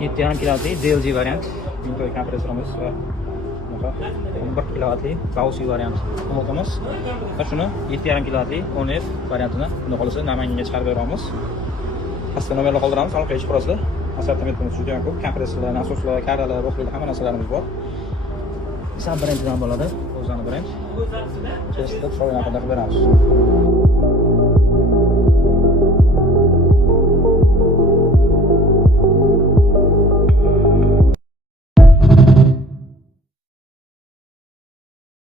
7,5 kilovatli DLG variant vintoy kompressorimiz va 1 kilovatli Gaussiy variant motorimiz. Va shuni 7,5 kilovatli 10F variantini bunda qolsa Namanganga chiqarib beramiz. Pastda nomerlar qoldiramiz, aloqaga chiqib turasizlar. Assortimentimiz juda ham ko'p, kompressorlar, nasoslar, karralar, bo'xliklar hamma narsalarimiz bor. Sam brendidan bo'ladi, o'zani brend. Chestda sho'rani qilib beramiz.